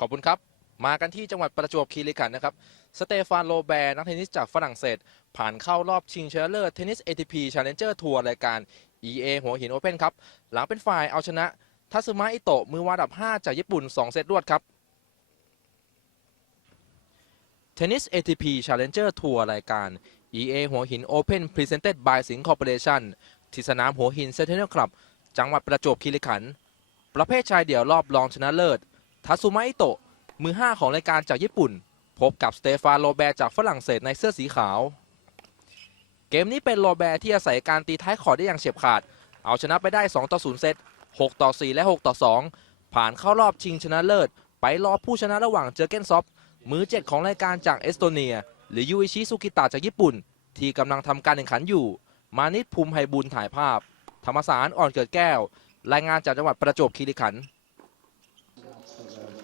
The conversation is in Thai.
ขอบคุณครับ มากันที่จังหวัดประจวบคีรีขันธ์นะครับ สเตฟานโลแบร์นักเทนนิสจากฝรั่งเศส ผ่านเข้ารอบชิงชนะเลิศเทนนิส ATP Challenger Tour รายการ EA หัวหินโอเพ่นครับ หลังเป็นฝ่ายเอาชนะทัสึมะอิโตะมือวาดับ 5 จากญี่ปุ่น 2 เซตรวดครับเทนนิส ATP Challenger Tour รายการ EA หัวหิน Open Presented by สิงห์ Corporation ที่สนามหัวหินเซนเทนเนลคลับ จังหวัดประจวบคีรีขันธ์ประเภทชายเดี่ยวรอบรองชนะเลิศ ทัสึมะอิโตะมือ 5 ของรายการจากญี่ปุ่น พบกับสเตฟานโลแบร์จากฝรั่งเศสในเสื้อสีขาว เกมนี้เป็นโลแบร์ที่อาศัยการตีท้ายคอดได้อย่างเฉียบขาด เอาชนะไปได้ 2 ต่อ 0 เซต 6 ต่อ 4 และ 6 ต่อ 2 ผ่านเข้ารอบชิงชนะเลิศ ไปรอผู้ชนะระหว่างเจอเกนซอฟมือ 7 ของรายการจากเอสโตเนีย หรือยูอิชิซุกิตะจากญี่ปุ่น ที่กำลังทำการแข่งขันอยู่ มานิดภูมิไฮบุญถ่ายภาพ ธรรมสารอ่อนเกิดแก้ว รายงานจากจังหวัดประจวบคีรีขันธ์